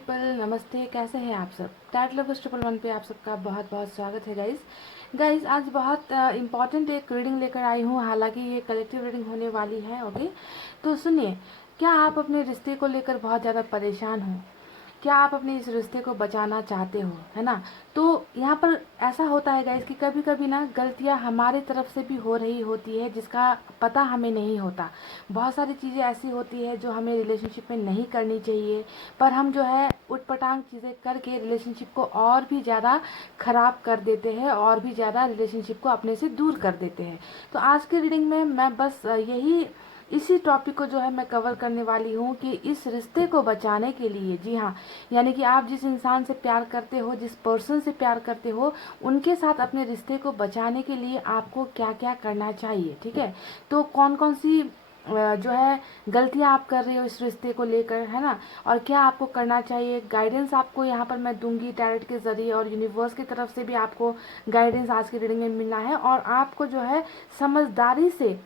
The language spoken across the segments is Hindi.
पीपल, नमस्ते। कैसे हैं आप सब? टैट लवर्स 111 पे आप सबका बहुत बहुत स्वागत है गाइस। आज बहुत इम्पॉर्टेंट एक रीडिंग लेकर आई हूँ। हालांकि ये कलेक्टिव रीडिंग होने वाली है। ओके, तो सुनिए, क्या आप अपने रिश्ते को लेकर बहुत ज़्यादा परेशान हो? क्या आप अपने इस रिश्ते को बचाना चाहते हो, है ना? तो यहाँ पर ऐसा होता है गाइस कि कभी कभी ना गलतियाँ हमारे तरफ से भी हो रही होती है जिसका पता हमें नहीं होता। बहुत सारी चीज़ें ऐसी होती है जो हमें रिलेशनशिप में नहीं करनी चाहिए, पर हम जो है उटपटांग चीज़ें करके रिलेशनशिप को और भी ज़्यादा ख़राब कर देते हैं और भी ज़्यादा रिलेशनशिप को अपने से दूर कर देते हैं। तो आज के रीडिंग में मैं बस इसी टॉपिक को जो है मैं कवर करने वाली हूँ कि इस रिश्ते को बचाने के लिए, जी हाँ, यानी कि आप जिस इंसान से प्यार करते हो, जिस पर्सन से प्यार करते हो, उनके साथ अपने रिश्ते को बचाने के लिए आपको क्या क्या करना चाहिए। ठीक है, तो कौन कौन सी जो है गलतियां आप कर रहे हो इस रिश्ते को लेकर, है ना, और क्या आपको करना चाहिए। गाइडेंस आपको यहाँ पर मैं दूंगी टैरेट के जरिए, और यूनिवर्स की तरफ से भी आपको गाइडेंस आज की रीडिंग में मिलना है, और आपको जो है समझदारी से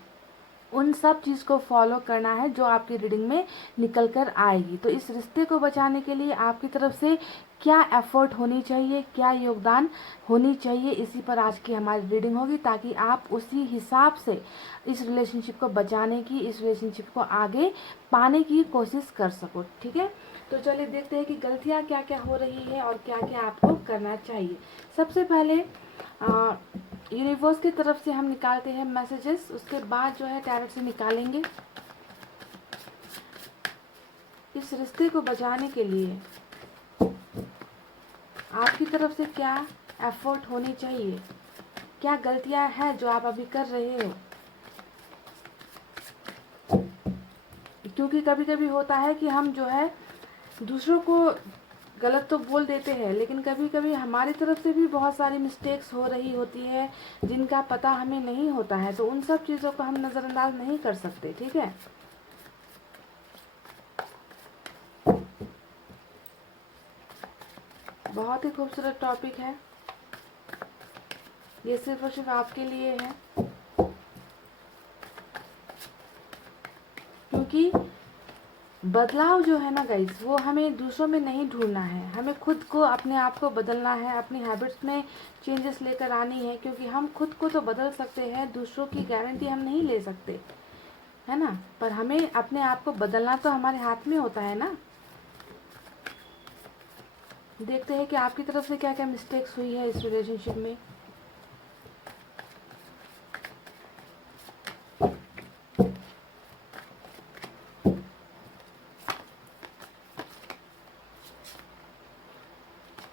उन सब चीज़ को फॉलो करना है जो आपकी रीडिंग में निकल कर आएगी। तो इस रिश्ते को बचाने के लिए आपकी तरफ से क्या एफर्ट होनी चाहिए, क्या योगदान होनी चाहिए, इसी पर आज की हमारी रीडिंग होगी, ताकि आप उसी हिसाब से इस रिलेशनशिप को बचाने की, इस रिलेशनशिप को आगे पाने की कोशिश कर सको। ठीक है, तो चलिए देखते हैं कि गलतियाँ क्या क्या हो रही है और क्या क्या आपको करना चाहिए। सबसे पहले यूनिवर्स की तरफ से हम निकालते हैं मैसेजेस, उसके बाद जो है टैरेट से निकालेंगे। इस रिश्ते को बचाने के लिए आपकी तरफ से क्या एफर्ट होनी चाहिए, क्या गलतियां हैं जो आप अभी कर रहे हो। क्योंकि कभी कभी होता है कि हम जो है दूसरों को गलत तो बोल देते हैं, लेकिन कभी कभी हमारी तरफ से भी बहुत सारी मिस्टेक्स हो रही होती है जिनका पता हमें नहीं होता है। तो उन सब चीज़ों को हम नज़रअंदाज नहीं कर सकते। ठीक है, बहुत ही खूबसूरत टॉपिक है ये, सिर्फ और सिर्फ आपके लिए है, क्योंकि बदलाव जो है ना गाइस, वो हमें दूसरों में नहीं ढूंढना है, हमें खुद को, अपने आप को बदलना है, अपनी हैबिट्स में चेंजेस लेकर आनी है। क्योंकि हम खुद को तो बदल सकते हैं, दूसरों की गारंटी हम नहीं ले सकते, है ना, पर हमें अपने आप को बदलना तो हमारे हाथ में होता है ना। देखते हैं कि आपकी तरफ से क्या क्या मिस्टेक्स हुई है इस रिलेशनशिप में।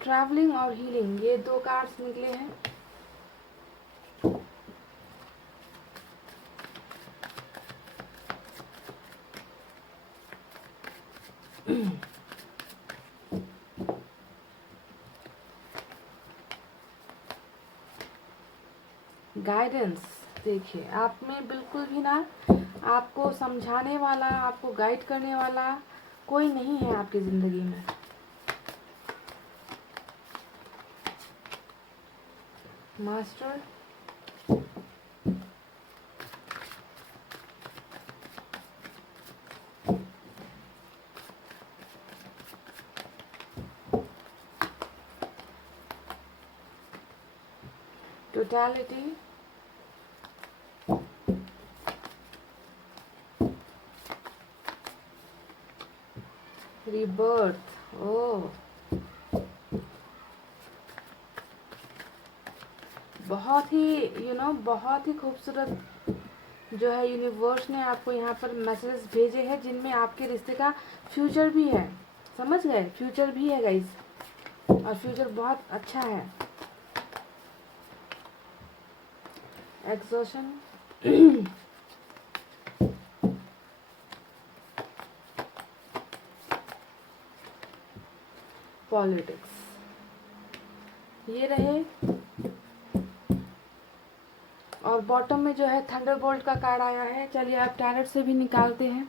ट्रैवलिंग और हीलिंग, ये दो कार्ड्स निकले हैं। गाइडेंस देखिए, आप में बिल्कुल भी ना आपको समझाने वाला, आपको गाइड करने वाला कोई नहीं है आपकी ज़िंदगी में। Master, totality, rebirth. ओह, बहुत ही बहुत ही खूबसूरत जो है यूनिवर्स ने आपको यहाँ पर मैसेज भेजे हैं जिनमें आपके रिश्ते का फ्यूचर भी है। समझ गए, फ्यूचर भी है गाइस, और फ्यूचर बहुत अच्छा है। एग्जॉशन, पॉलिटिक्स, ये रहे, और बॉटम में जो है थंडरबोल्ट का कार्ड आया है। चलिए आप टैरेट से भी निकालते हैं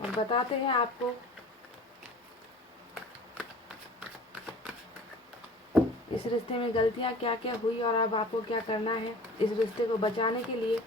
और बताते हैं आपको इस रिश्ते में गलतियां क्या क्या हुई और अब आपको क्या करना है इस रिश्ते को बचाने के लिए।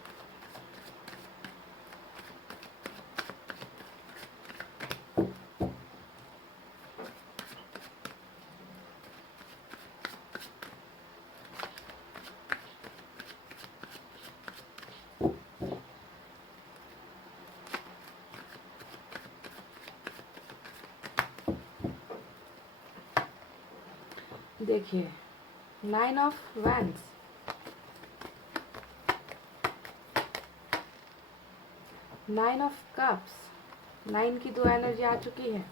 देखिए 9 ऑफ वैंड्स, 9 ऑफ कप्स, 9 की 2 एनर्जी आ चुकी है।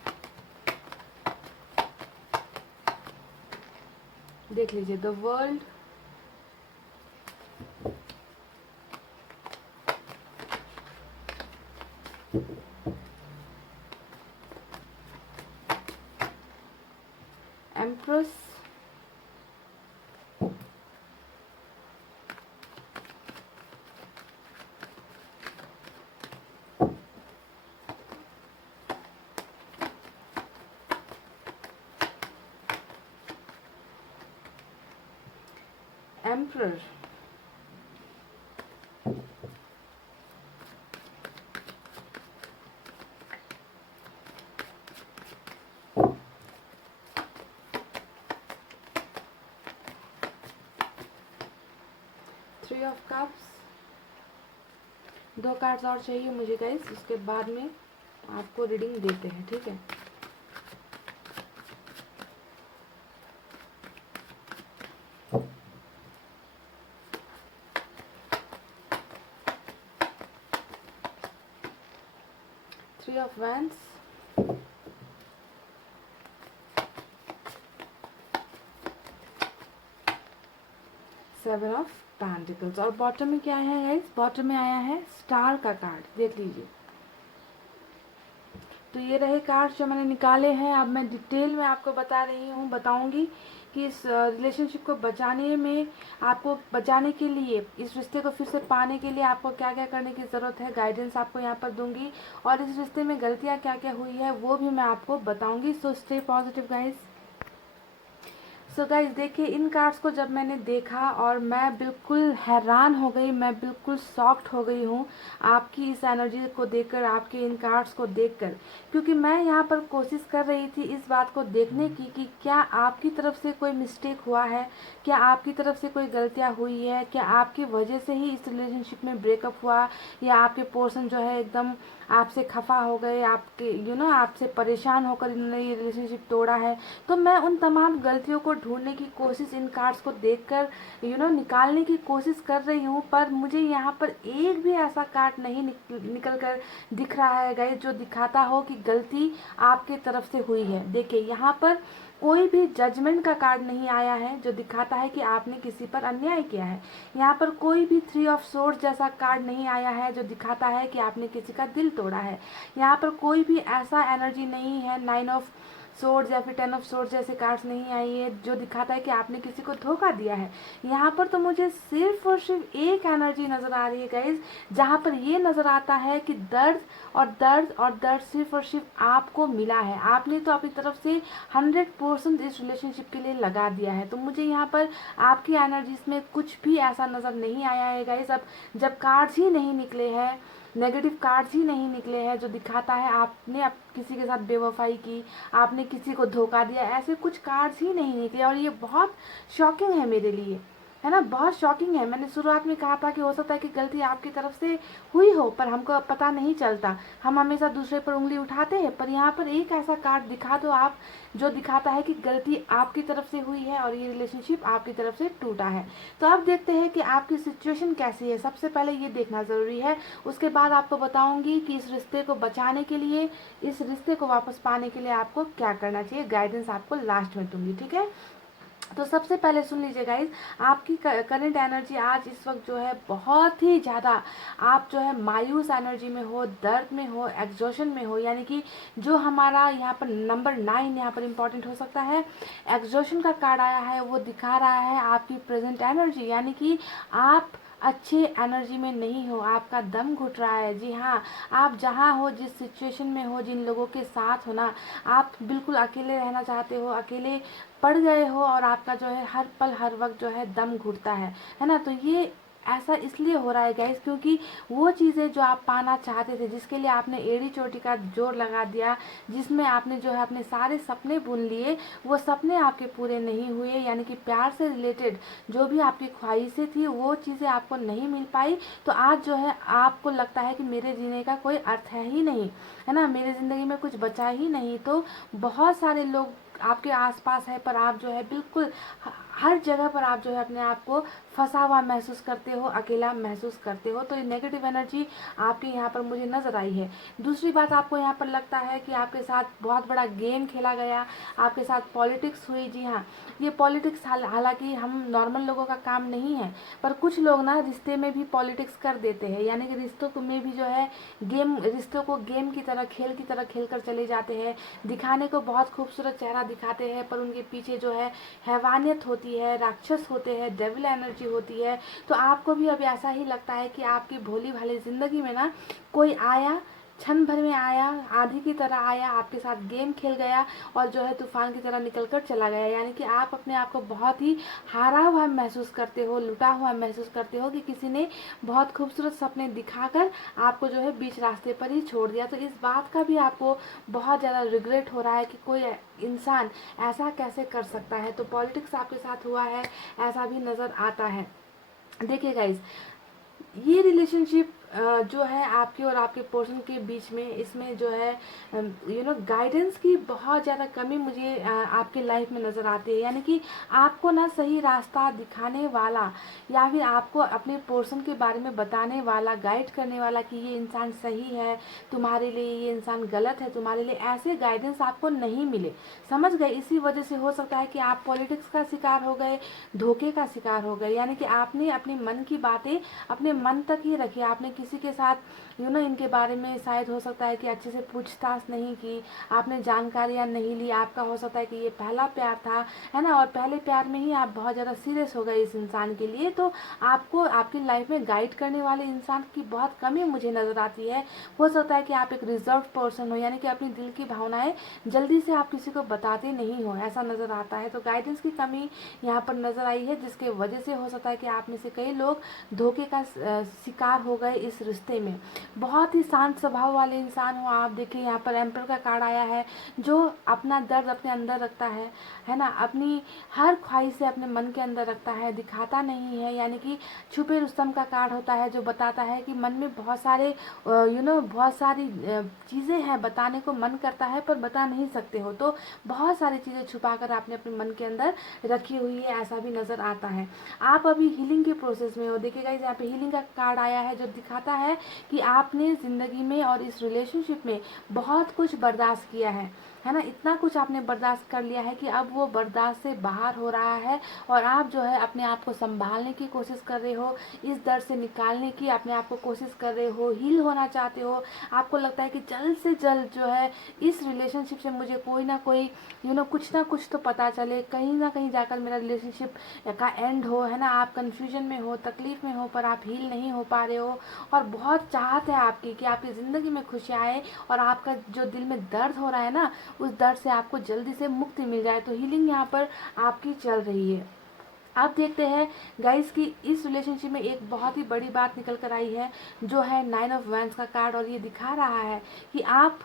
देख लीजिए the world, empress, emperor, three of cups. 2 cards और चाहिए मुझे गाइस, उसके बाद में आपको रीडिंग देते हैं, ठीक है। Three of wands, 7 of pentacles. और बॉटम में क्या है गाइस? बॉटम में आया है स्टार का कार्ड, देख लीजिए। तो ये रहे कार्ड जो मैंने निकाले हैं। अब मैं डिटेल में आपको बताऊंगी कि इस रिलेशनशिप को बचाने में, आपको बचाने के लिए, इस रिश्ते को फिर से पाने के लिए आपको क्या क्या करने की ज़रूरत है, गाइडेंस आपको यहाँ पर दूंगी। और इस रिश्ते में गलतियाँ क्या क्या हुई है वो भी मैं आपको बताऊंगी। So stay positive guys. So guys देखिए, इन कार्ड्स को जब मैंने देखा और मैं बिल्कुल हैरान हो गई, मैं बिल्कुल शॉक्ड हो गई हूँ आपकी इस एनर्जी को देखकर, आपके इन कार्ड्स को देखकर। क्योंकि मैं यहाँ पर कोशिश कर रही थी इस बात को देखने की कि क्या आपकी तरफ से कोई मिस्टेक हुआ है, क्या आपकी तरफ से कोई गलतियाँ हुई है, क्या आपकी वजह से ही इस रिलेशनशिप में ब्रेकअप हुआ, या आपके पर्सन जो है एकदम आपसे खफा हो गए, आपके आपसे परेशान होकर इन्होंने ये रिलेशनशिप तोड़ा है। तो मैं उन तमाम गलतियों को ढूंढने की कोशिश, इन कार्ड्स को देखकर निकालने की कोशिश कर रही हूँ, पर मुझे यहाँ पर एक भी ऐसा कार्ड नहीं निकल कर दिख रहा है गाइस जो दिखाता हो कि गलती आपके तरफ से हुई है। देखिए यहाँ पर कोई भी जजमेंट का कार्ड नहीं आया है जो दिखाता है कि आपने किसी पर अन्याय किया है। यहाँ पर कोई भी 3 ऑफ सोर्ड्स जैसा कार्ड नहीं आया है जो दिखाता है कि आपने किसी का दिल तोड़ा है। यहाँ पर कोई भी ऐसा एनर्जी नहीं है, 9 ऑफ सोर्ड्स या फिर 10 ऑफ सोर्ड्स जैसे कार्ड्स नहीं आई है जो दिखाता है कि आपने किसी को धोखा दिया है। यहाँ पर तो मुझे सिर्फ और सिर्फ एक एनर्जी नज़र आ रही है गाइज, जहाँ पर ये नज़र आता है कि दर्द और दर्द और दर्द सिर्फ और सिर्फ आपको मिला है। आपने तो अपनी तरफ से 100% इस रिलेशनशिप के लिए लगा दिया है। तो मुझे यहाँ पर आपकी एनर्जीज में कुछ भी ऐसा नज़र नहीं आया है गाइज। अब जब कार्ड्स ही नहीं निकले हैं, नेगेटिव कार्ड्स ही नहीं निकले हैं जो दिखाता है आपने किसी के साथ बेवफाई की, आपने किसी को धोखा दिया, ऐसे कुछ कार्ड्स ही नहीं निकले। और ये बहुत शॉकिंग है मेरे लिए, है ना, बहुत शॉकिंग है। मैंने शुरुआत में कहा था कि हो सकता है कि गलती आपकी तरफ से हुई हो पर हमको अब पता नहीं चलता, हम हमेशा दूसरे पर उंगली उठाते हैं। पर यहाँ पर एक ऐसा कार्ड दिखा दो आप जो दिखाता है कि गलती आपकी तरफ से हुई है और ये रिलेशनशिप आपकी तरफ से टूटा है। तो अब देखते हैं कि आपकी सिचुएशन कैसी है। सबसे पहले ये देखना ज़रूरी है, उसके बाद आपको बताऊंगी कि इस रिश्ते को बचाने के लिए, इस रिश्ते को वापस पाने के लिए आपको क्या करना चाहिए। गाइडेंस आपको लास्ट में दूंगी, ठीक है। तो सबसे पहले सुन लीजिए गाइज, आपकी करंट एनर्जी आज इस वक्त जो है बहुत ही ज़्यादा, आप जो है मायूस एनर्जी में हो, दर्द में हो, एग्जॉशन में हो। यानी कि जो हमारा यहाँ पर नंबर 9 यहाँ पर इम्पॉर्टेंट हो सकता है। एग्जॉशन का कार्ड आया है, वो दिखा रहा है आपकी प्रेजेंट एनर्जी, यानी कि आप अच्छे एनर्जी में नहीं हो, आपका दम घुट रहा है। जी हाँ, आप जहाँ हो, जिस सिचुएशन में हो, जिन लोगों के साथ हो ना, आप बिल्कुल अकेले रहना चाहते हो, अकेले पड़ गए हो और आपका जो है हर पल हर वक्त जो है दम घुटता है ना। तो ये ऐसा इसलिए हो रहा है गाइस क्योंकि वो चीज़ें जो आप पाना चाहते थे, जिसके लिए आपने एड़ी चोटी का जोर लगा दिया, जिसमें आपने जो है अपने सारे सपने बुन लिए, वो सपने आपके पूरे नहीं हुए। यानी कि प्यार से रिलेटेड जो भी आपकी ख्वाहिशें थी वो चीज़ें आपको नहीं मिल पाई। तो आज जो है आपको लगता है कि मेरे जीने का कोई अर्थ है ही नहीं, है ना, मेरी ज़िंदगी में कुछ बचा ही नहीं। तो बहुत सारे लोग आपके आसपास है, पर आप जो है बिल्कुल हर जगह पर आप जो है अपने आप को फंसा हुआ महसूस करते हो, अकेला महसूस करते हो। तो ये नेगेटिव एनर्जी आपके यहाँ पर मुझे नज़र आई है। दूसरी बात, आपको यहाँ पर लगता है कि आपके साथ बहुत बड़ा गेम खेला गया, आपके साथ पॉलिटिक्स हुई। जी हाँ, ये पॉलिटिक्स हालांकि हम नॉर्मल लोगों का काम नहीं है, पर कुछ लोग ना रिश्ते में भी पॉलिटिक्स कर देते हैं, यानी कि रिश्तों में भी जो है रिश्तों को गेम की तरह, खेल की तरह खेल कर चले जाते हैं। दिखाने को बहुत खूबसूरत चेहरा दिखाते हैं, पर उनके पीछे जो है हैवानियत होती है, राक्षस होते हैं, डेविल एनर्जी होती है। तो आपको भी अब ऐसा ही लगता है कि आपकी भोली भाली ज़िंदगी में ना कोई आया, क्षण भर में आया, आंधी की तरह आया, आपके साथ गेम खेल गया और जो है तूफान की तरह निकल कर चला गया। यानी कि आप अपने आप को बहुत ही हारा हुआ महसूस करते हो, लुटा हुआ महसूस करते हो कि किसी ने बहुत खूबसूरत सपने दिखाकर आपको जो है बीच रास्ते पर ही छोड़ दिया। तो इस बात का भी आपको बहुत ज़्यादा रिग्रेट हो रहा है कि कोई इंसान ऐसा कैसे कर सकता है। तो पॉलिटिक्स आपके साथ हुआ है, ऐसा भी नज़र आता है। देखिए गाइज, ये रिलेशनशिप जो है आपके और आपके पर्सन के बीच में, इसमें जो है गाइडेंस की बहुत ज़्यादा कमी मुझे आपके लाइफ में नज़र आती है। यानी कि आपको ना सही रास्ता दिखाने वाला या फिर आपको अपने पर्सन के बारे में बताने वाला, गाइड करने वाला कि ये इंसान सही है तुम्हारे लिए, ये इंसान गलत है तुम्हारे लिए, ऐसे गाइडेंस आपको नहीं मिले। समझ गए? इसी वजह से हो सकता है कि आप पॉलिटिक्स का शिकार हो गए, धोखे का शिकार हो गए। यानी कि आपने अपने मन की बातें अपने मन तक ही रखी, आपने किसी के साथ इनके बारे में शायद हो सकता है कि अच्छे से पूछताछ नहीं की, आपने जानकारियां नहीं ली। आपका हो सकता है कि ये पहला प्यार था, है ना, और पहले प्यार में ही आप बहुत ज़्यादा सीरियस हो गए इस इंसान के लिए। तो आपको आपकी लाइफ में गाइड करने वाले इंसान की बहुत कमी मुझे नज़र आती है। हो सकता है कि आप एक रिजर्व पर्सन हो, यानी कि अपनी दिल की भावनाएं जल्दी से आप किसी को बताते नहीं हो, ऐसा नज़र आता है। तो गाइडेंस की कमी यहाँ पर नज़र आई है, जिसके वजह से हो सकता है कि आप में से कई लोग धोखे का शिकार हो गए इस रिश्ते में। बहुत ही शांत स्वभाव वाले इंसान हो आप। देखिए यहाँ पर एम्पर का कार्ड आया है, जो अपना दर्द अपने अंदर रखता है ना, अपनी हर ख्वाहिश से अपने मन के अंदर रखता है, दिखाता नहीं है। यानी कि छुपे रुस्तम का कार्ड होता है, जो बताता है कि मन में बहुत सारे बहुत सारी चीज़ें हैं, बताने को मन करता है पर बता नहीं सकते हो। तो बहुत सारी चीज़ें छुपा कर आपने अपने मन के अंदर रखी हुई है, ऐसा भी नज़र आता है। आप अभी हीलिंग के प्रोसेस में हो। देखिएगा यहाँ पे हीलिंग का कार्ड आया है, जो दिखाता है कि आपने ज़िंदगी में और इस रिलेशनशिप में बहुत कुछ बर्दाश्त किया है ना, इतना कुछ आपने बर्दाश्त कर लिया है कि अब वो बर्दाश्त से बाहर हो रहा है और आप जो है अपने आप को संभालने की कोशिश कर रहे हो, इस दर्द से निकालने की अपने आप को कोशिश कर रहे हो, हील होना चाहते हो। आपको लगता है कि जल्द से जल्द जो है इस रिलेशनशिप से मुझे कोई ना कोई कुछ ना कुछ तो पता चले, कहीं ना कहीं जाकर मेरा रिलेशनशिप का एंड हो, है ना। आप कन्फ्यूजन में हो, तकलीफ में हो, पर आप हील नहीं हो पा रहे हो और बहुत चाहत है आपकी कि आपकी ज़िंदगी में खुशियाँ आए और आपका जो दिल में दर्द हो रहा है ना, उस दर्द से आपको जल्दी से मुक्ति मिल जाए। तो हीलिंग यहाँ पर आपकी चल रही है। आप देखते हैं गाइस कि इस रिलेशनशिप में एक बहुत ही बड़ी बात निकल कर आई है, जो है 9 ऑफ वैंड्स का कार्ड, और ये दिखा रहा है कि आप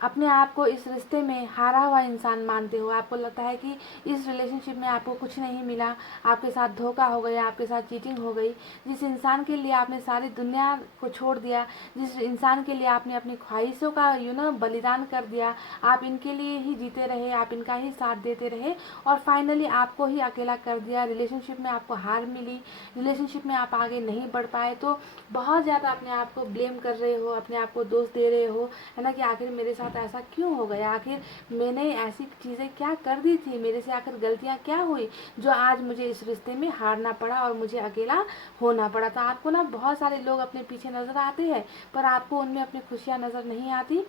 अपने आप को इस रिश्ते में हारा हुआ इंसान मानते हो। आपको लगता है कि इस रिलेशनशिप में आपको कुछ नहीं मिला, आपके साथ धोखा हो गया, आपके साथ चीटिंग हो गई। जिस इंसान के लिए आपने सारी दुनिया को छोड़ दिया, जिस इंसान के लिए आपने अपनी ख्वाहिशों का बलिदान कर दिया, आप इनके लिए ही जीते रहे, आप इनका ही साथ देते रहे और फाइनली आपको ही अकेला कर दिया। रिलेशनशिप में आपको हार मिली, रिलेशनशिप में आप आगे नहीं बढ़ पाए। तो बहुत ज़्यादा अपने आप को ब्लेम कर रहे हो, अपने आप को दोष दे रहे हो, है ना, कि आखिर मेरे साथ ऐसा क्यों हो गया, आखिर मैंने ऐसी चीज़ें क्या कर दी थी, मेरे से आखिर गलतियाँ क्या हुई जो आज मुझे इस रिश्ते में हारना पड़ा और मुझे अकेला होना पड़ा। तो आपको ना बहुत सारे लोग अपने पीछे नज़र आते हैं, पर आपको उनमें अपनी खुशियाँ नज़र नहीं आती।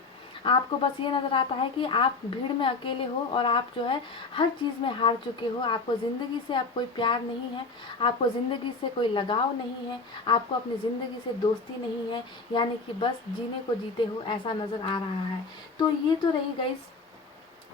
आपको बस ये नज़र आता है कि आप भीड़ में अकेले हो और आप जो है हर चीज़ में हार चुके हो। आपको ज़िंदगी से अब कोई प्यार नहीं है, आपको ज़िंदगी से कोई लगाव नहीं है, आपको अपनी ज़िंदगी से दोस्ती नहीं है, यानी कि बस जीने को जीते हो, ऐसा नज़र आ रहा है। तो ये तो रही गाइस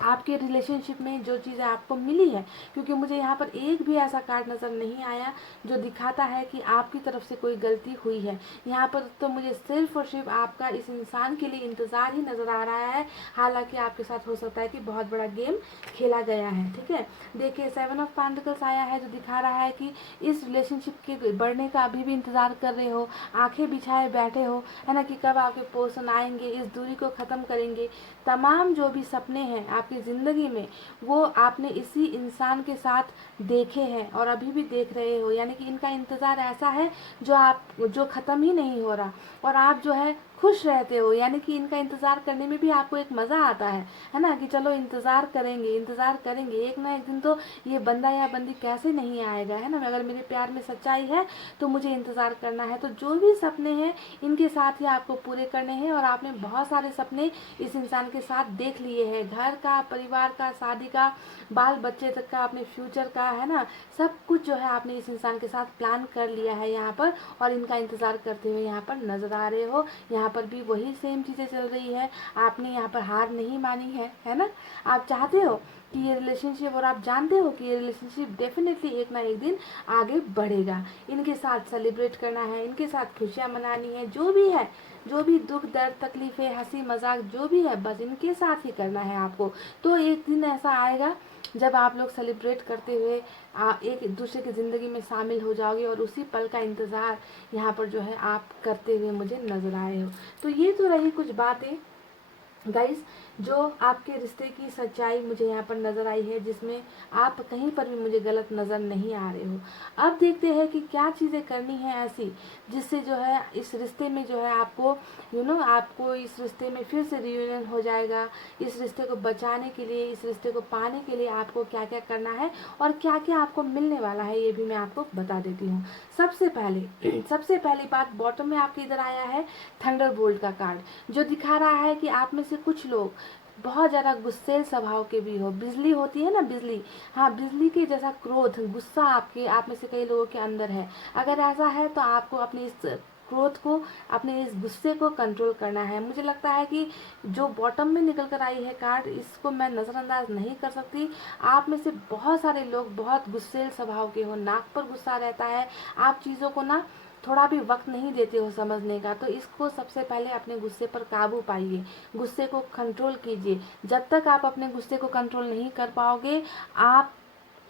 आपके रिलेशनशिप में जो चीज़ें आपको मिली है, क्योंकि मुझे यहाँ पर एक भी ऐसा कार्ड नज़र नहीं आया जो दिखाता है कि आपकी तरफ से कोई गलती हुई है। यहाँ पर तो मुझे सिर्फ और सिर्फ आपका इस इंसान के लिए इंतज़ार ही नज़र आ रहा है, हालांकि आपके साथ हो सकता है कि बहुत बड़ा गेम खेला गया है। ठीक है, देखिए 7 ऑफ पेंटिकल्स आया है, जो दिखा रहा है कि इस रिलेशनशिप के बढ़ने का अभी भी इंतज़ार कर रहे हो, आंखें बिछाए बैठे हो, है ना, कि कब आपके पर्सन आएंगे, इस दूरी को ख़त्म करेंगे। तमाम जो भी सपने हैं आपकी ज़िंदगी में वो आपने इसी इंसान के साथ देखे हैं और अभी भी देख रहे हो, यानी कि इनका इंतज़ार ऐसा है जो ख़त्म ही नहीं हो रहा, और आप जो है खुश रहते हो, यानी कि इनका इंतज़ार करने में भी आपको एक मज़ा आता है ना, कि चलो इंतज़ार करेंगे इंतज़ार करेंगे, एक ना एक दिन तो ये बंदा या बंदी कैसे नहीं आएगा, है ना। अगर मेरे प्यार में सच्चाई है तो मुझे इंतज़ार करना है। तो जो भी सपने हैं इनके साथ ही आपको पूरे करने हैं, और आपने बहुत सारे सपने इस इंसान के साथ देख लिए हैं, घर का, परिवार का, शादी का, बाल बच्चे तक का, अपने फ्यूचर का, है ना। सब कुछ जो है आपने इस इंसान के साथ प्लान कर लिया है यहाँ पर, और इनका इंतज़ार करते हुए यहाँ पर नज़र आ रहे हो। यहाँ पर भी वही सेम चीज़ें चल रही है, आपने यहाँ पर हार नहीं मानी है ना। आप चाहते हो कि ये रिलेशनशिप, और आप जानते हो कि ये रिलेशनशिप डेफिनेटली एक ना एक दिन आगे बढ़ेगा। इनके साथ सेलिब्रेट करना है, इनके साथ खुशियाँ मनानी है, जो भी है, जो भी दुख दर्द तकलीफ़ें हंसी मजाक जो भी है, बस इनके साथ ही करना है आपको। तो एक दिन ऐसा आएगा जब आप लोग सेलिब्रेट करते हुए एक दूसरे की ज़िंदगी में शामिल हो जाओगे, और उसी पल का इंतज़ार यहाँ पर जो है आप करते हुए मुझे नज़र आए हो। तो ये तो रही कुछ बातें गाइस, जो आपके रिश्ते की सच्चाई मुझे यहाँ पर नज़र आई है, जिसमें आप कहीं पर भी मुझे गलत नज़र नहीं आ रहे हो। अब देखते हैं कि क्या चीज़ें करनी है ऐसी जिससे जो है इस रिश्ते में जो है आपको आपको इस रिश्ते में फिर से रियूनियन हो जाएगा। इस रिश्ते को बचाने के लिए, इस रिश्ते को पाने के लिए आपको क्या क्या करना है और क्या क्या आपको मिलने वाला है, ये भी मैं आपको बता देती हूँ। सबसे पहली बात, बॉटम में आपके इधर आया है थंडरबोल्ट का कार्ड, जो दिखा रहा है कि आप में से कुछ लोग बहुत ज़्यादा गुस्सेल स्वभाव के भी हो। बिजली होती है ना, बिजली, हाँ, बिजली के जैसा क्रोध, गुस्सा आप में से कई लोगों के अंदर है। अगर ऐसा है तो आपको अपने इस क्रोध को, अपने इस गुस्से को कंट्रोल करना है। मुझे लगता है कि जो बॉटम में निकल कर आई है कार्ड, इसको मैं नज़रअंदाज नहीं कर सकती। आप में से बहुत सारे लोग बहुत गुस्सेल स्वभाव के हो, नाक पर गुस्सा रहता है, आप चीज़ों को ना थोड़ा भी वक्त नहीं देते हो समझने का। तो इसको सबसे पहले अपने गुस्से पर काबू पाइए, गुस्से को कंट्रोल कीजिए। जब तक आप अपने गुस्से को कंट्रोल नहीं कर पाओगे, आप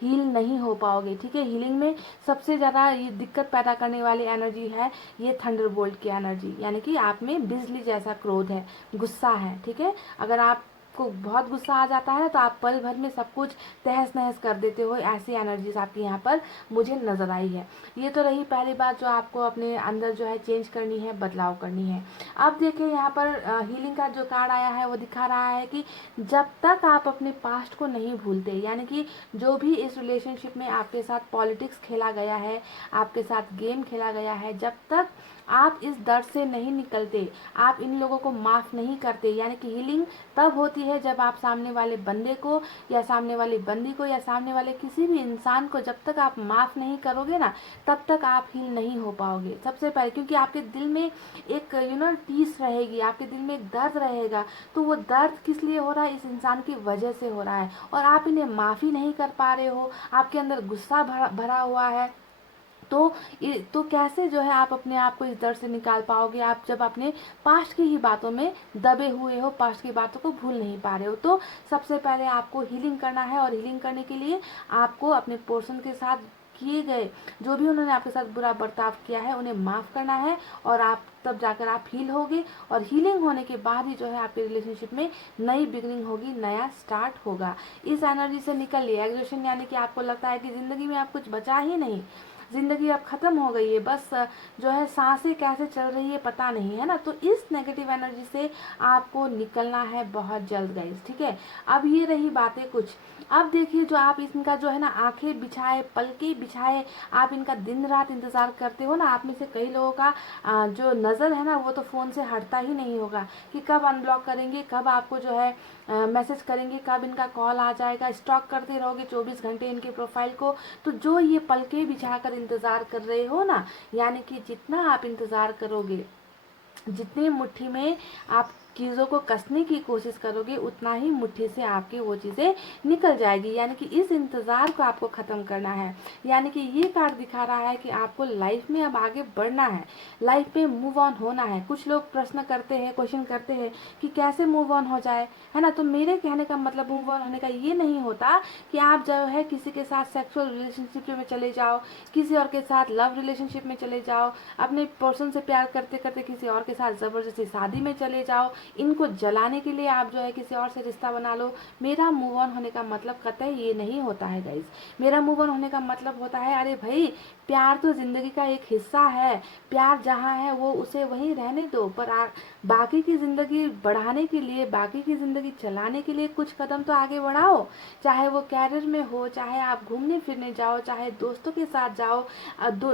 हील नहीं हो पाओगे, ठीक है। हीलिंग में सबसे ज़्यादा ये दिक्कत पैदा करने वाली एनर्जी है ये थंडरबोल्ट की एनर्जी, यानी कि आप में बिजली जैसा क्रोध है, गुस्सा है, ठीक है। अगर आप को बहुत गुस्सा आ जाता है तो आप पल भर में सब कुछ तहस नहस कर देते हो, ऐसी एनर्जीज आपकी यहाँ पर मुझे नज़र आई है। ये तो रही पहली बात जो आपको अपने अंदर जो है चेंज करनी है, बदलाव करनी है। अब देखिए यहाँ पर हीलिंग का जो कार्ड आया है वो दिखा रहा है कि जब तक आप अपने पास्ट को नहीं भूलते, यानी कि जो भी इस रिलेशनशिप में आपके साथ पॉलिटिक्स खेला गया है, आपके साथ गेम खेला गया है, जब तक आप इस दर्द से नहीं निकलते, आप इन लोगों को माफ़ नहीं करते, यानी कि हीलिंग तब होती है जब आप सामने वाले बंदे को या सामने वाली बंदी को या सामने वाले किसी भी इंसान को जब तक आप माफ़ नहीं करोगे ना, तब तक आप हील नहीं हो पाओगे। सबसे पहले क्योंकि आपके दिल में एक टीस रहेगी, आपके दिल में एक दर्द रहेगा। तो वो दर्द किस लिए हो रहा है? इस इंसान की वजह से हो रहा है, और आप इन्हें माफ़ी नहीं कर पा रहे हो, आपके अंदर गुस्सा भरा हुआ है। तो कैसे जो है आप अपने आप को इस दर्द से निकाल पाओगे, आप जब अपने पास्ट की ही बातों में दबे हुए हो, पास्ट की बातों को भूल नहीं पा रहे हो। तो सबसे पहले आपको हीलिंग करना है, और हीलिंग करने के लिए आपको अपने पर्सन के साथ किए गए जो भी उन्होंने आपके साथ बुरा बर्ताव किया है उन्हें माफ़ करना है, और आप तब जाकर आप हील होगे। और हीलिंग होने के बाद ही जो है आपके रिलेशनशिप में नई बिगनिंग होगी, नया स्टार्ट होगा। इस एनर्जी से निकलिए। एग्जॉशन यानी कि आपको लगता है कि ज़िंदगी में आप कुछ बचा ही नहीं, ज़िंदगी अब ख़त्म हो गई है, बस जो है सांसें कैसे चल रही है पता नहीं, है ना। तो इस नेगेटिव एनर्जी से आपको निकलना है बहुत जल्द गाइस, ठीक है। अब ये रही बातें कुछ। अब देखिए जो आप इनका जो है ना आंखें बिछाए, पलके बिछाए, आप इनका दिन रात इंतज़ार करते हो ना। आप में से कई लोगों का जो नज़र है ना वो तो फ़ोन से हटता ही नहीं होगा कि कब अनब्लॉक करेंगे, कब आपको जो है मैसेज करेंगे, कब इनका कॉल आ जाएगा। स्टॉक करते रहोगे 24 घंटे इनके प्रोफाइल को। तो जो ये पलके बिछाकर इंतज़ार कर रहे हो ना, यानी कि जितना आप इंतज़ार करोगे, जितनी मुट्ठी में आप चीज़ों को कसने की कोशिश करोगे, उतना ही मुट्ठी से आपकी वो चीज़ें निकल जाएगी। यानी कि इस इंतज़ार को आपको ख़त्म करना है। यानी कि ये कार्ड दिखा रहा है कि आपको लाइफ में अब आगे बढ़ना है, लाइफ में मूव ऑन होना है। कुछ लोग प्रश्न करते हैं, क्वेश्चन करते हैं कि कैसे मूव ऑन हो जाए, है ना। तो मेरे कहने का मतलब मूव ऑन होने का ये नहीं होता कि आप जो है किसी के साथ सेक्सुअल रिलेशनशिप में चले जाओ, किसी और के साथ लव रिलेशनशिप में चले जाओ, अपने पर्सन से प्यार करते करते किसी और के साथ ज़बरदस्ती शादी में चले जाओ। इनको जलाने के लिए आप जो है किसी और से रिश्ता बना लो। मेरा मूव ऑन होने का मतलब कतई ये नहीं होता है गाइज। मेरा मूव ऑन होने का मतलब होता है, अरे भाई प्यार तो जिंदगी का एक हिस्सा है, प्यार जहाँ है वो उसे वहीं रहने दो, पर बाकी की ज़िंदगी बढ़ाने के लिए, बाकी की ज़िंदगी चलाने के लिए कुछ कदम तो आगे बढ़ाओ। चाहे वो कैरियर में हो, चाहे आप घूमने फिरने जाओ, चाहे दोस्तों के साथ जाओ,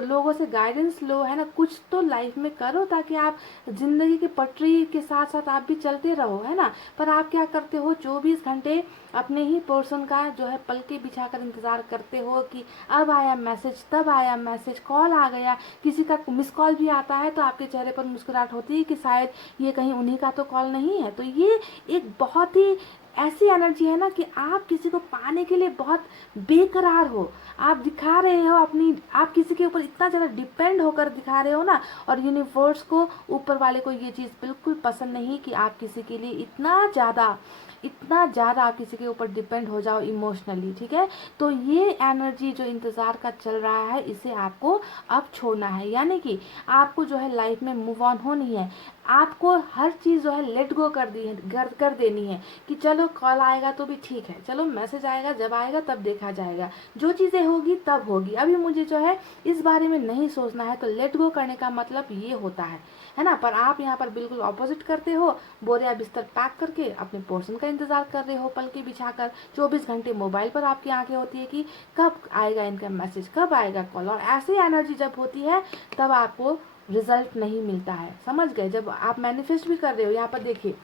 लोगों से गाइडेंस लो, है ना। कुछ तो लाइफ में करो ताकि आप ज़िंदगी की पटरी के साथ साथ आप भी चलते रहो, है ना। पर आप क्या करते हो, 24 घंटे अपने ही पर्सन का जो है पलके बिछाकर इंतज़ार करते हो कि अब आया मैसेज, तब आया मैसेज, कॉल आ गया, किसी का मिस कॉल भी आता है तो आपके चेहरे पर मुस्कुराहट होती है कि शायद ये कहीं उन्हीं का तो कॉल नहीं है। तो ये एक बहुत ही ऐसी एनर्जी है ना कि आप किसी को पाने के लिए बहुत बेकरार हो, आप दिखा रहे हो अपनी, आप किसी के ऊपर इतना ज़्यादा डिपेंड होकर दिखा रहे हो ना। और यूनिवर्स को, ऊपर वाले को ये चीज़ बिल्कुल पसंद नहीं कि आप किसी के लिए इतना ज़्यादा आप किसी के ऊपर डिपेंड हो जाओ इमोशनली, ठीक है। तो ये एनर्जी जो इंतज़ार का चल रहा है, इसे आपको अब छोड़ना है, यानी कि आपको जो है लाइफ में मूव ऑन होनी है। आपको हर चीज़ जो है लेट गो कर देनी है कि चलो कॉल आएगा तो भी ठीक है, चलो मैसेज आएगा, जब आएगा तब देखा जाएगा, जो चीज़ें होगी तब होगी, अभी मुझे जो है इस बारे में नहीं सोचना है। तो लेट गो करने का मतलब ये होता है ना। पर आप यहाँ पर बिल्कुल ऑपोजिट करते हो, बोरिया बिस्तर पैक करके अपने पोर्शन का इंतजार कर रहे हो पलके बिछाकर। 24 घंटे मोबाइल पर आपकी आंखें होती है कि कब आएगा इनका मैसेज, कब आएगा कॉल। और ऐसी एनर्जी जब होती है तब आपको रिजल्ट नहीं मिलता है, समझ गए। जब आप मैनिफेस्ट भी कर रहे हो, यहाँ पर देखिए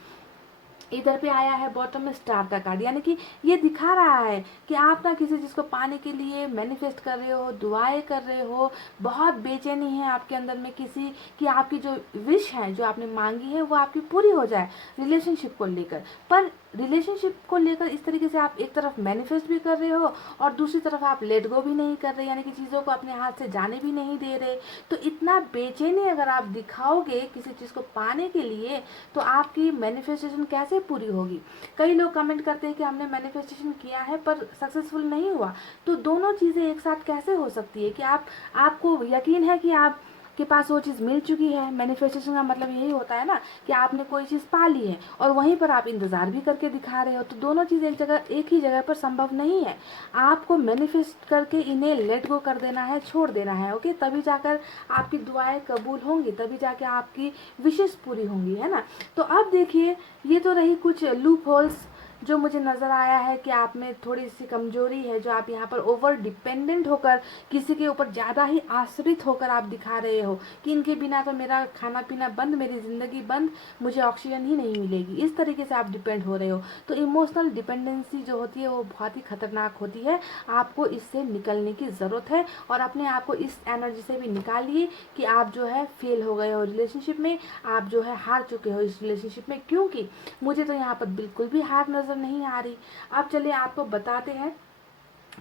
इधर पे आया है बॉटम में स्टार का कार्ड, यानी कि ये दिखा रहा है कि आप ना किसी चीज़ को पाने के लिए मैनिफेस्ट कर रहे हो, दुआएं कर रहे हो, बहुत बेचैनी है आपके अंदर में किसी कि आपकी जो विश है, जो आपने मांगी है, वो आपकी पूरी हो जाए रिलेशनशिप को लेकर। पर रिलेशनशिप को लेकर इस तरीके से आप एक तरफ मैनिफेस्ट भी कर रहे हो और दूसरी तरफ आप लेट गो भी नहीं कर रहे, यानी कि चीज़ों को अपने हाथ से जाने भी नहीं दे रहे। तो इतना बेचैनी अगर आप दिखाओगे किसी चीज़ को पाने के लिए, तो आपकी मैनिफेस्टेशन कैसे पूरी होगी। कई लोग कमेंट करते हैं कि हमने मैनिफेस्टेशन किया है पर सक्सेसफुल नहीं हुआ। तो दोनों चीज़ें एक साथ कैसे हो सकती है कि आपको यकीन है कि आप के पास वो चीज़ मिल चुकी है। मैनिफेस्टेशन का मतलब यही होता है ना कि आपने कोई चीज़ पा ली है और वहीं पर आप इंतज़ार भी करके दिखा रहे हो। तो दोनों चीज़ एक ही जगह पर संभव नहीं है। आपको मैनिफेस्ट करके इन्हें लेट गो कर देना है, छोड़ देना है, ओके। तभी जाकर आपकी दुआएं कबूल होंगी, तभी जाकर आपकी विशेष पूरी होंगी, है ना। तो अब देखिए, ये तो रही कुछ लूप होल्स जो मुझे नज़र आया है कि आप में थोड़ी सी कमजोरी है, जो आप यहाँ पर ओवर डिपेंडेंट होकर किसी के ऊपर ज़्यादा ही आश्रित होकर आप दिखा रहे हो कि इनके बिना तो मेरा खाना पीना बंद, मेरी ज़िंदगी बंद, मुझे ऑक्सीजन ही नहीं मिलेगी। इस तरीके से आप डिपेंड हो रहे हो। तो इमोशनल डिपेंडेंसी जो होती है वो बहुत ही खतरनाक होती है। आपको इससे निकलने की ज़रूरत है और अपने आप को इस एनर्जी से भी निकालिए कि आप जो है फेल हो गए हो रिलेशनशिप में, आप जो है हार चुके हो इस रिलेशनशिप में। क्योंकि मुझे तो यहाँ पर बिल्कुल भी हार नज़र नहीं आ रही। अब चलिए आपको बताते हैं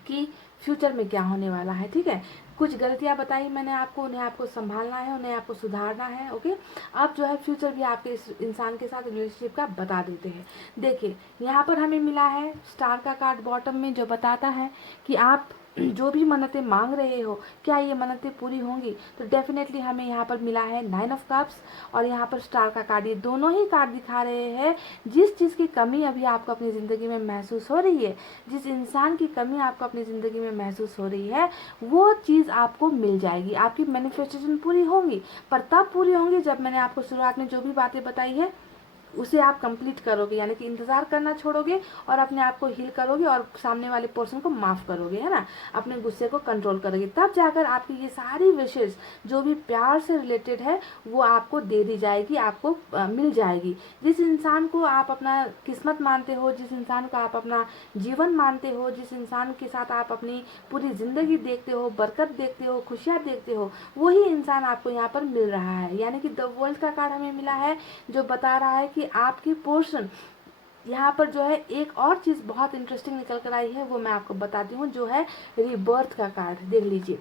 कि फ्यूचर में क्या होने वाला है, ठीक है। कुछ गलतियां बताई मैंने आपको, उन्हें आपको संभालना है, उन्हें आपको सुधारना है, ओके। अब जो है फ्यूचर भी आपके इस इंसान के साथ रिलेशनशिप का बता देते हैं। देखिए यहाँ पर हमें मिला है स्टार का कार्ड बॉटम में, जो बताता है कि आप जो भी मन्नतें मांग रहे हो, क्या ये मन्नतें पूरी होंगी। तो डेफिनेटली हमें यहाँ पर मिला है 9 ऑफ कप्स और यहाँ पर स्टार का कार्ड। ये दोनों ही कार्ड दिखा रहे हैं जिस चीज़ की कमी अभी आपको अपनी ज़िंदगी में महसूस हो रही है, जिस इंसान की कमी आपको अपनी ज़िंदगी में महसूस हो रही है, वो चीज़ आपको मिल जाएगी। आपकी मैनिफेस्टेशन पूरी होंगी, पर तब पूरी होंगी जब मैंने आपको शुरुआत में जो भी बातें बताई है उसे आप कंप्लीट करोगे, यानी कि इंतज़ार करना छोड़ोगे और अपने आप को हील करोगे और सामने वाले पर्सन को माफ़ करोगे, है ना। अपने गुस्से को कंट्रोल करोगे, तब जाकर आपकी ये सारी विशेष जो भी प्यार से रिलेटेड है वो आपको दे दी जाएगी, आपको मिल जाएगी। जिस इंसान को आप अपना किस्मत मानते हो, जिस इंसान को आप अपना जीवन मानते हो, जिस इंसान के साथ आप अपनी पूरी ज़िंदगी देखते हो, बरकत देखते हो, खुशियाँ देखते हो, वही इंसान आपको यहाँ पर मिल रहा है। यानी कि द वर्ल्ड का कार्ड हमें मिला है जो बता रहा है कि आपकी पोर्शन यहाँ पर जो है। एक और चीज़ बहुत इंटरेस्टिंग निकल कर आई है, वो मैं आपको बताती हूँ, जो है रीबर्थ का कार्ड। देख लीजिए,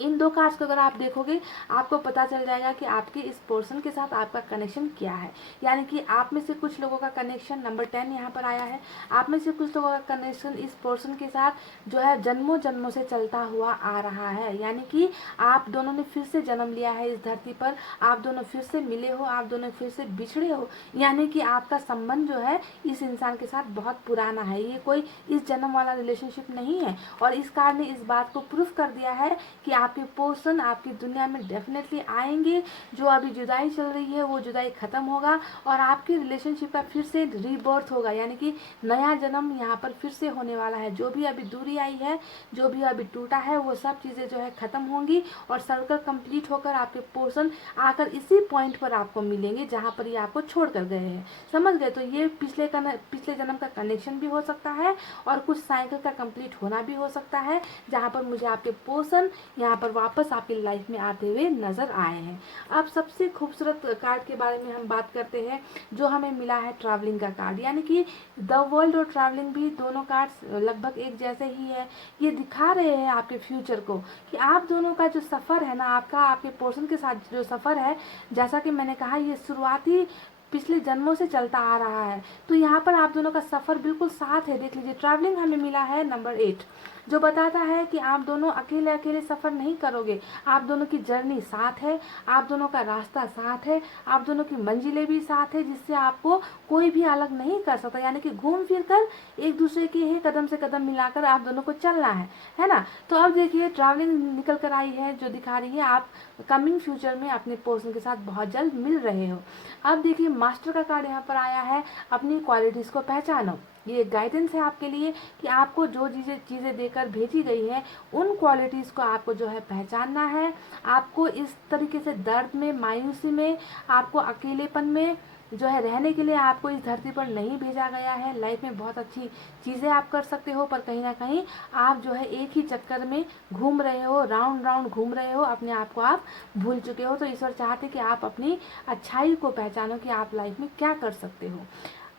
इन दो कार्ड्स को अगर आप देखोगे आपको पता चल जाएगा कि आपके इस पर्सन के साथ आपका कनेक्शन क्या है। यानी कि आप में से कुछ लोगों का कनेक्शन नंबर 10 यहाँ पर आया है। आप में से कुछ लोगों का कनेक्शन इस पर्सन के साथ जो है जन्मों जन्मों से चलता हुआ आ रहा है। यानी कि आप दोनों ने फिर से जन्म लिया है इस धरती पर, आप दोनों फिर से मिले हो, आप दोनों फिर से बिछड़े हो। यानी कि आपका संबंध जो है इस इंसान के साथ बहुत पुराना है, ये कोई इस जन्म वाला रिलेशनशिप नहीं है। और इस कार्ड ने इस बात को प्रूफ कर दिया है कि आपके पर्सन आपकी दुनिया में डेफिनेटली आएंगे। जो अभी जुदाई चल रही है वो जुदाई खत्म होगा और आपके रिलेशनशिप का फिर से रीबर्थ होगा। यानी कि नया जन्म यहाँ पर फिर से होने वाला है। जो भी अभी दूरी आई है, जो भी अभी टूटा है, वो सब चीज़ें जो है खत्म होंगी और सर्कल कंप्लीट होकर आपके पर्सन आकर इसी पॉइंट पर आपको मिलेंगे जहाँ पर ये आपको छोड़ कर गए हैं। समझ गए? तो ये पिछले जन्म का कनेक्शन भी हो सकता है और कुछ साइकिल का कंप्लीट होना भी हो सकता है, जहाँ पर मुझे आपके पर्सन यहाँ पर वापस आपकी लाइफ में आते हुए नजर आए हैं। अब सबसे खूबसूरत कार्ड के बारे में हम बात करते हैं जो हमें मिला है, ट्रैवलिंग का कार्ड। यानी कि द वर्ल्ड और ट्रैवलिंग भी दोनों कार्ड्स लगभग एक जैसे ही है। ये दिखा रहे हैं आपके फ्यूचर को कि आप दोनों का जो सफ़र है ना, आपका आपके पर्सन के साथ जो सफ़र है, जैसा कि मैंने कहा ये शुरुआती पिछले जन्मों से चलता आ रहा है। तो यहाँ पर आप दोनों का सफ़र बिल्कुल साथ है। देख लीजिए, ट्रैवलिंग हमें मिला है नंबर 8, जो बताता है कि आप दोनों अकेले अकेले सफ़र नहीं करोगे, आप दोनों की जर्नी साथ है, आप दोनों का रास्ता साथ है, आप दोनों की मंजिलें भी साथ है, जिससे आपको कोई भी अलग नहीं कर सकता। यानी कि घूम फिर कर एक दूसरे के ही कदम से कदम मिलाकर आप दोनों को चलना है ना। तो अब देखिए, ट्रैवलिंग निकल कर आई है जो दिखा रही है आप कमिंग फ्यूचर में अपने पर्सन के साथ बहुत जल्द मिल रहे हो। अब देखिए, मास्टर का कार्ड यहाँ पर आया है, अपनी क्वालिटीज़ को पहचानो। ये गाइडेंस है आपके लिए कि आपको जो चीज़ें देकर भेजी गई है उन क्वालिटीज़ को आपको जो है पहचानना है। आपको इस तरीके से दर्द में, मायूसी में, आपको अकेलेपन में जो है रहने के लिए आपको इस धरती पर नहीं भेजा गया है। लाइफ में बहुत अच्छी चीज़ें आप कर सकते हो, पर कहीं ना कहीं आप जो है एक ही चक्कर में घूम रहे हो, राउंड राउंड घूम रहे हो, अपने आप को आप भूल चुके हो। तो ईश्वर चाहते कि आप अपनी अच्छाई को पहचानो कि आप लाइफ में क्या कर सकते हो।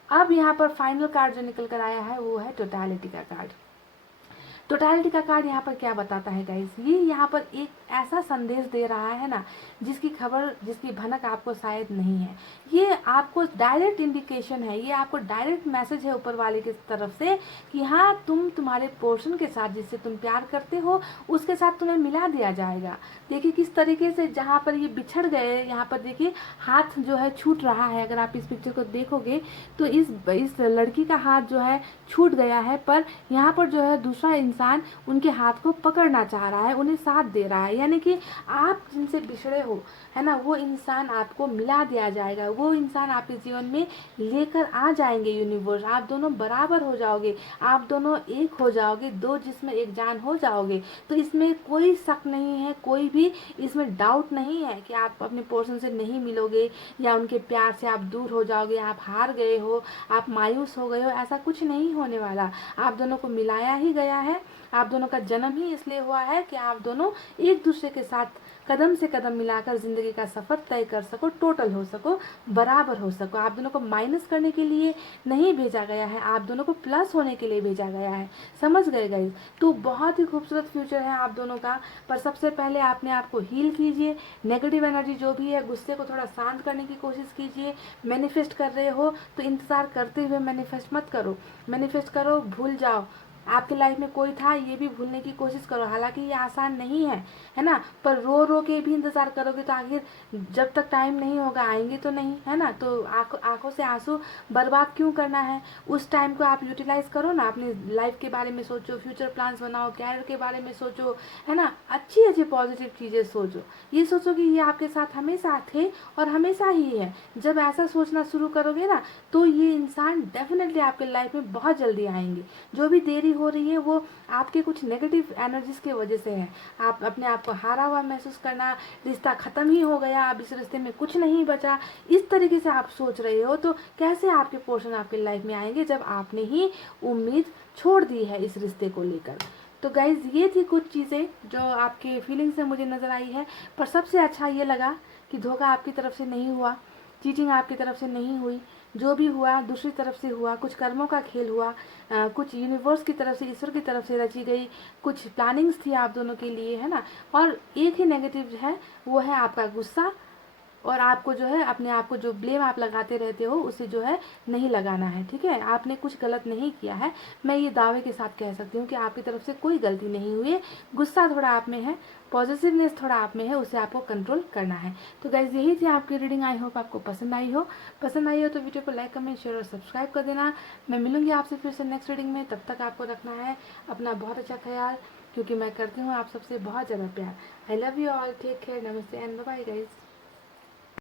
अब यहाँ पर फाइनल कार्ड जो निकल कर आया है वो है टोटलिटी का कार्ड। टोटलिटी का कार्ड यहाँ पर क्या बताता है गाइस, ये यहाँ पर एक ऐसा संदेश दे रहा है ना जिसकी खबर, जिसकी भनक आपको शायद नहीं है। ये आपको डायरेक्ट इंडिकेशन है, ये आपको डायरेक्ट मैसेज है ऊपर वाले की तरफ से कि हाँ, तुम्हारे पर्सन के साथ जिससे तुम प्यार करते हो उसके साथ तुम्हें मिला दिया जाएगा। देखिए किस तरीके से जहाँ पर ये बिछड़ गए, यहाँ पर देखिए हाथ जो है छूट रहा है। अगर आप इस पिक्चर को देखोगे तो इस लड़की का हाथ जो है छूट गया है, पर यहाँ पर जो है दूसरा इंसान उनके हाथ को पकड़ना चाह रहा है, उन्हें साथ दे रहा है। यानी कि आप जिनसे बिछड़े हो, है ना, वो इंसान आपको मिला दिया जाएगा, वो इंसान आपके जीवन में लेकर आ जाएंगे यूनिवर्स। आप दोनों बराबर हो जाओगे, आप दोनों एक हो जाओगे, दो जिसमें एक जान हो जाओगे। तो इसमें कोई शक नहीं है, कोई भी इसमें डाउट नहीं है कि आप अपने पर्सन से नहीं मिलोगे या उनके प्यार से आप दूर हो जाओगे, आप हार गए हो, आप मायूस हो गए हो। ऐसा कुछ नहीं होने वाला। आप दोनों को मिलाया ही गया है। आप दोनों का जन्म ही इसलिए हुआ है कि आप दोनों एक दूसरे के साथ कदम से कदम मिलाकर जिंदगी का सफर तय कर सको, टोटल हो सको, बराबर हो सको। आप दोनों को माइनस करने के लिए नहीं भेजा गया है, आप दोनों को प्लस होने के लिए भेजा गया है। समझ गए गाइस? तो बहुत ही खूबसूरत फ्यूचर है आप दोनों का। पर सबसे पहले आपने आपको हील कीजिए, नेगेटिव एनर्जी जो भी है, गुस्से को थोड़ा शांत करने की कोशिश कीजिए। मैनिफेस्ट कर रहे हो तो इंतजार करते हुए मैनिफेस्ट मत करो, मैनिफेस्ट करो, भूल जाओ। आपके लाइफ में कोई था ये भी भूलने की कोशिश करो। हालांकि ये आसान नहीं है ना, पर रो रो के भी इंतजार करोगे तो आखिर जब तक टाइम नहीं होगा आएंगे तो नहीं, है ना। तो आंखों से आंसू बर्बाद क्यों करना है? उस टाइम को आप यूटिलाइज करो ना, अपनी लाइफ के बारे में सोचो, फ्यूचर प्लान्स बनाओ, कैरियर के बारे में सोचो, है ना, अच्छी अच्छी पॉजिटिव चीज़ें सोचो। ये सोचो कि ये आपके साथ हमेशा थे और हमेशा ही है। जब ऐसा सोचना शुरू करोगे ना तो ये इंसान डेफिनेटली आपके लाइफ में बहुत जल्दी आएंगे। जो भी देरी हो रही है वो आपके कुछ नेगेटिव एनर्जीज की वजह से है। आप अपने आप को हारा हुआ महसूस करना, रिश्ता खत्म ही हो गया, अब इस रिश्ते में कुछ नहीं बचा, इस तरीके से आप सोच रहे हो। तो कैसे आपके पोर्शन आपके लाइफ में आएंगे जब आपने ही उम्मीद छोड़ दी है इस रिश्ते को लेकर। तो गाइज ये थी कुछ चीज़ें जो आपके फीलिंग से मुझे नज़र आई है। पर सबसे अच्छा ये लगा कि धोखा आपकी तरफ से नहीं हुआ। चीटिंग आपकी तरफ से नहीं हुई, जो भी हुआ दूसरी तरफ से हुआ, कुछ कर्मों का खेल हुआ, कुछ यूनिवर्स की तरफ से, ईश्वर की तरफ से रची गई कुछ प्लानिंग्स थी आप दोनों के लिए, है ना। और एक ही नेगेटिव है, वो है आपका गुस्सा, और आपको जो है अपने आप को जो ब्लेम आप लगाते रहते हो उसे जो है नहीं लगाना है, ठीक है। आपने कुछ गलत नहीं किया है, मैं ये दावे के साथ कह सकती हूँ कि आपकी तरफ से कोई गलती नहीं हुई है। गुस्सा थोड़ा आप में है, पॉजिटिवनेस थोड़ा आप में है, उसे आपको कंट्रोल करना है। तो गाइज यही थी आपकी रीडिंग, आई होप आपको पसंद आई हो। पसंद आई हो तो वीडियो को लाइक, कमेंट, शेयर और सब्सक्राइब कर देना। मैं मिलूंगी आपसे फिर से नेक्स्ट रीडिंग में, तब तक आपको रखना है अपना बहुत अच्छा ख्याल, क्योंकि मैं करती हूँ आप सबसे बहुत ज़्यादा प्यार। I love you all, take care, नमस्ते एंड बाय बाय गाइज।